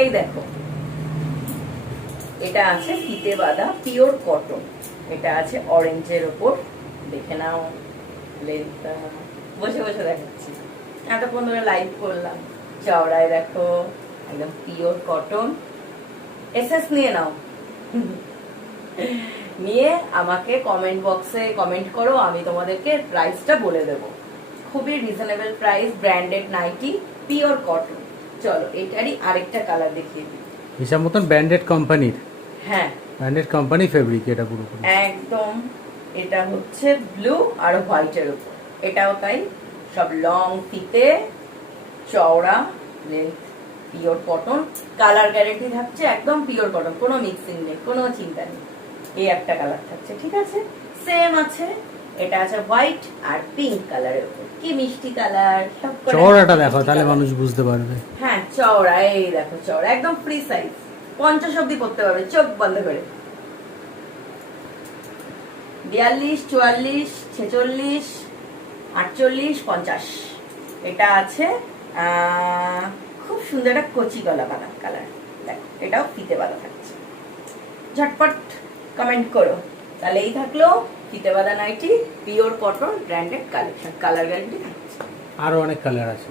এই দেখো, এটা আছে ফিতে বাঁধা পিওর কটন, এটা আছে অরেঞ্জের ওপর, দেখে নাও লেন্থটা, বসে বসে দেখাচ্ছি, এতক্ষণ ধরে লাইভ করলাম। চওড়ায় দেখো একদম পিওর কটন। এসএস নিয়ে নাও, নিয়ে আমাকে কমেন্ট বক্সে কমেন্ট করো, আমি তোমাদেরকে প্রাইসটা বলে দেবো। খুবই reasonable price, branded nighty, pure cotton. চলো এটারই আরেকটা কালার দেখিয়ে দিই। হিসাব মতন ব্র্যান্ডেড কোম্পানির, হ্যাঁ ব্র্যান্ডেড কোম্পানি ফেব্রিক এটা পুরোপুরি একদম। এটা হচ্ছে ব্লু আর হোয়াইটের উপর, এটাও তাই, সব লং ফিতে, চওড়া, length, pure cotton, colour guarantee থাকছে, একদম পিওর কটন, কোনো মিক্সিং নেই, কোনো চিন্তা নেই। এই একটা কালার থাকছে, ঠিক আছে। সেম আছে, এটা আছে হোয়াইট আর পিঙ্ক কালারের উপর, কি মিষ্টি কালার। চওড়াটা দেখো তাহলে মানুষ বুঝতে পারবে। হ্যাঁ চওড়া, এই দেখো চওড়া, একদম ফ্রি সাইজ, 50 অব্দি করতে পারবে চোখ বন্ধ করে। 42, 44, 46, 48, 50। এটা আছে খুব সুন্দর একটা কচি গলা বাঁধা কালার, দেখো এটাও ফিতে বাঁধা থাকছে। ঝটপট কমেন্ট করো, তাহলে এই থাকলো ফিতে বাঁধা nighty, pure cotton, branded collection, colour guarantee থাকছে। আরো অনেক কালার আছে।